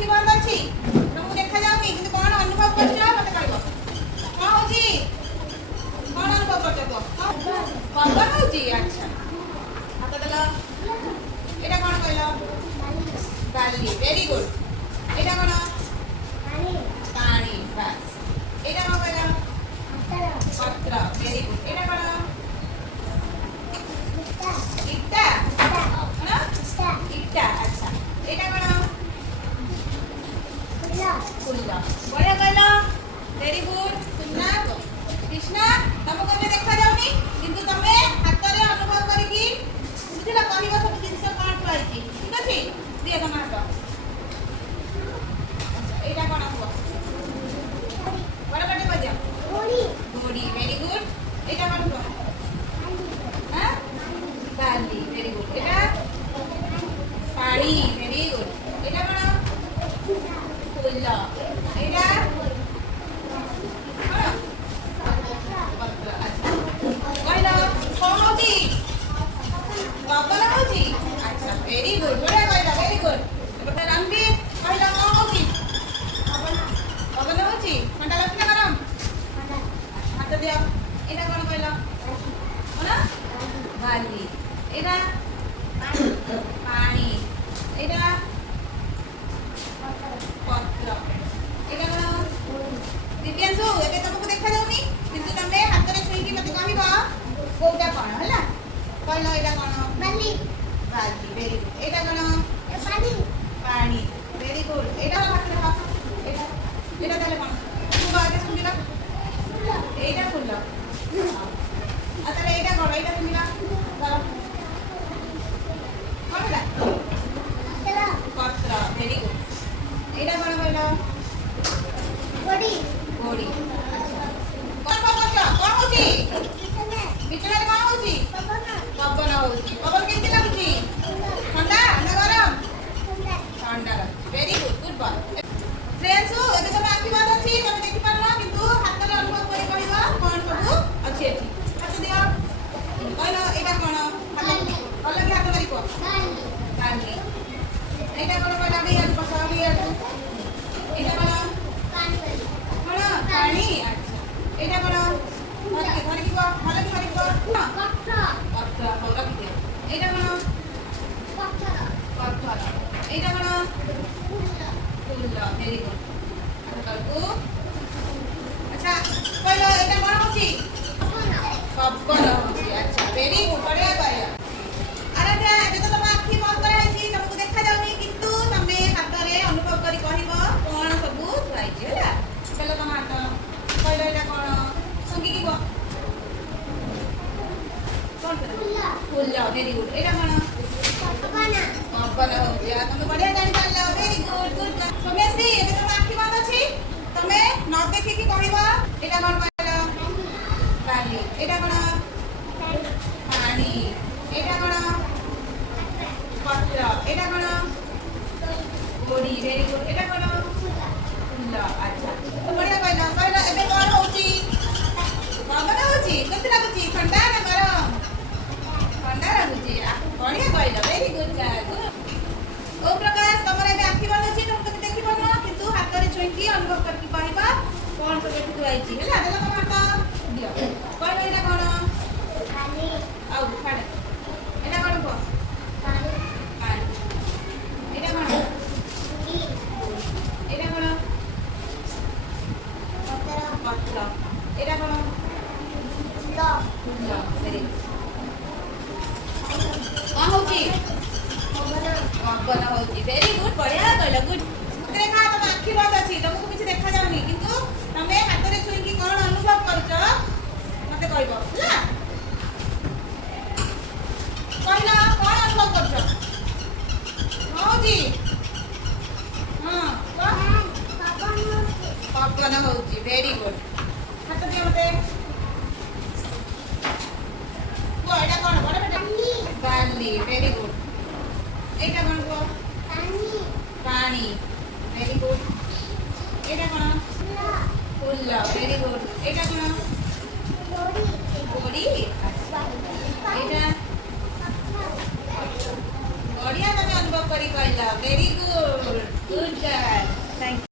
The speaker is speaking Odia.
ଆଖି ବନ୍ଦ ଅଛି ତମକୁ ଦେଖା ଯାଉନି କିନ୍ତୁ କଣ ଅନୁଭବ କରୁଛ ମତେ କହିବ କଣ ହଉଛି କଣ ଅନୁଭବ କରୁଛ କୁହ ପବନ ହଉଛି ଆଚ୍ଛା ହାତ ଦେଲ ଏଇଟା କଣ କହିଲ ବାଲି ଭେରି ଗୁଡ୍ ଏଇଟା କଣ ପାଣି ବାସ୍ ଏଇଟା କଣ କହିଲ ପତ୍ର ଭେରି ଗୁଡ୍ ଏଇଟା କଣ ଇଟା କଣ ଇଟା ଆଚ୍ଛା ଏଇଟା କଣ ଫୁଲ ବଢିଆ କହିଲ ଭେରି ଗୁଡ୍ ସୁନା କୃଷ୍ଣା ତମକୁ ଏବେ ଦେଖାଯାଉନି କିନ୍ତୁ ତମେ ହାତରେ ଅନୁଭବ କରିକି ବୁଝିଲ କହିବ ସବୁ ଜିନିଷ କଣ ଥୁଆ ହେଇଛି ଠିକ ଅଛି ଦିଅ ତମ ହାତ ଏଇଟା କଣ କୁହ ବଡ ପାଟି ବଜାଅ ଘୋଡ଼ି ଭେରି ଗୁଡ୍ ଏଇଟା କଣ କୁହ ବାଲି ଭେରି ଗୁଡ୍ ଏଇଟା ପାଣି ଭେରି ଗୁଡ୍ ଏଇଟା କଣ ଫୁଲ ଏଇଟା କଣ ପତ୍ର ଆଚ୍ଛା କହିଲ କଣ ହଉଛି ପବନ ହଉଛି ଆଚ୍ଛା ଭେରି ଗୁଡ୍ ବଢିଆ କହିଲ ଭେରି ଗୁଡ୍ ଏବେ ରଣବୀର କହିଲ କଣ ହଉଛି ପବନ ହଉଛି ଥଣ୍ଡା ଲାଗୁଛି ନା ଗରମ ହାତ ଦିଅ ଏଇଟା କଣ କହିଲ କଣ ବାଲି ଏଇଟା ପାଣି ଏଇଟା ପତ୍ର ଏଇଟା କଣ ଦିବ୍ୟାଂଶୁ ଏବେ ତମକୁ ଦେଖାଯାଉନି କିନ୍ତୁ ତମେ ହାତରେ ଛୁଇଁକି ମତେ କହିବ କୋଉଟା କଣ ହେଲା କହିଲ ଏଇଟା କଣ ବାଲି ବାଲି ଭେରି ଗୁଡ୍ ଏଇଟା କଣ ପାଣି ଭେରି ଗୁଡ୍ ଏଇଟା ହାତରେ ଏଇଟା ଏଇଟା ତାହେଲେ କଣ କୁହ ଆগে ଶୁଣିଲ ଏଇଟା ଫୁଲ ଆଉ ତାହେଲେ ଏଇଟା କଣ ଏଇଟା ଶୁଣିଲ କଣ ହେଲା ପତ୍ର ଭେରି ଗୁଡ୍ ଏଇଟା କଣ କହିଲ ଘୋଡ଼ି ଆଚ୍ଛା କଣ କରୁଛ କଣ ହଉଛି ବିଛଣାରେ କଣ ହଉଛି ପବନ ହଉଛି ପବନ କେମିତି ଲାଗୁଛି ଥଣ୍ଡା ନା ଗରମ ଥଣ୍ଡା ଲାଗୁଛି very good good boy friends ଏବେ ତମ ଆଖି ବନ୍ଦ ଅଛି ତମେ ଦେଖିପାରୁନ କିନ୍ତୁ ହାତରେ ଅନୁଭବ କରି କହିବ କଣ ସବୁ ଅଛି ଏଠି ହାତ ଦିଅ କହିଲ ଏଇଟା କଣ ଅଲଗା ହାତ କରି କୁହ ବାଲି ଏଇଟା କଣ କହିଲ ଇଆଡୁ ପଛ ଇଆଡୁ ଏଇଟା କଣ ପାଣି ଆଚ୍ଛା ଏଇଟା କଣ ଧରିକି କୁହ ଭଲକି ଧରିକି କୁହ ପତ୍ର ହଉ ରଖିଦିଅ ଏଇଟା କଣ ପଥର ଏଇଟା କଣ ଫୁଲ ଭେରି ଗୁଡ୍ ତଳକୁ ଆଚ୍ଛା କହିଲ ଏଇଟା କଣ ହଉଛି ପବନ ହଉଛି ଆଚ୍ଛା ଭେରି ଗୁଡ୍ ବଢିଆ କହିଲ ଆରାଧ୍ୟା ଏବେ ତ ତମ ଆଖି ବନ୍ଦ କରାହେଇଛି ତମକୁ ଦେଖାଯାଉନି କିନ୍ତୁ ତମେ ହାତରେ ଅନୁଭବ କରି କହିବ କଣ ସବୁ ଥୁଆହେଇଛି ହେଲା କହିଲ ତମ ହାତ କହିଲ ଏଇଟା କଣ ଶୁଙ୍ଘିକି କୁହ କଣ ଫୁଲ ଭେରି ଗୁଡ୍ ଏଇଟା କଣ ପବନ ହଉଛି ଆଉ ତମେ ବଢିଆ ଜାଣିପାରିଲ ଭେରି ଗୁଡ୍ ଗୁଡ୍ ସୌମ୍ୟଶ୍ରୀ ଏବେ ତମ ଆଖି ବନ୍ଦ ଅଛି ତମେ ନ ଦେଖିକି କହିବ ଏଇଟା କଣ କହିଲ ବାଲି ଏଇଟା କଣ ପାଣି ଏଇଟା କଣ ପତ୍ର ଏଇଟା କଣ ଘୋଡ଼ି ଭେରି ଗୁଡ୍ ଏଇଟା କଣ ଫୁଲ ଆଚ୍ଛା ତ ବଢିଆ କହିଲ କହିଲ ଏବେ କଣ ହଉଛି ପବନ ହଉଛି କେମିତି ଲାଗୁଛି ଥଣ୍ଡା ନା ଗରମ ଥଣ୍ଡା ଲାଗୁଛି ବଢିଆ କହିଲ ଭେରି ଗୁଡ୍ କୋଉ ପ୍ରକାର ତମର ଏବେ ଆଖି ବନ୍ଦ ଅଛି ତମେ ତମେ ଦେଖିପାରୁନ କିନ୍ତୁ ହାତରେ ଛୁଇଁକି ଅନୁଭବ କରିକି କହିବା କଣ ସବୁ ଏଠି ଥୁଆହେଇଛି ହେଲା ଦେଲ ତମ ହାତ ଦିଅ କହିଲ ଏଇଟା କଣ ଆଉ ଛାଡେ ଏଇଟା କଣ କୁହ ପାଣି ଏଇଟା କଣ ଏଇଟା କଣ ପତ୍ର ଏଇଟା କଣ ଫୁଲ ଭେରି କଣ ହଉଛି ପବନ ହଉଛି ଭେରି ଗୁଡ୍ ବଢିଆ କହିଲ ଗୁଡ୍ ଦେଖା ତମ ଆଖି ବନ୍ଦ ଅଛି ତମକୁ କିଛି ଦେଖାଯାଉନି କିନ୍ତୁ ତମେ ହାତରେ ଛୁଇଁକି କଣ ଅନୁଭବ କରୁଛ ମତେ କହିବ ହେଲା କହିଲ କଣ ଅନୁଭବ କରୁଛ ହଉଛି ପବନ ହଉଛି ଭେରି ଗୁଡ୍ ହାତ ଦିଅ ମତେ କୁହ ଏଇଟା କଣ ବଡ ବେଟା ବାଲି ଭେରି ଗୁଡ୍ ଏଇଟା କଣ କୁହ ପାଣି ଭେରି ଗୁଡ୍ ଏଇଟା କଣ ଫୁଲ ଭେରି ଗୁଡ୍ ଏଇଟା କଣ ଘୋଡ଼ି ଏଇଟା बढ़िया तुम अनुभव करी कहला very good good girl thank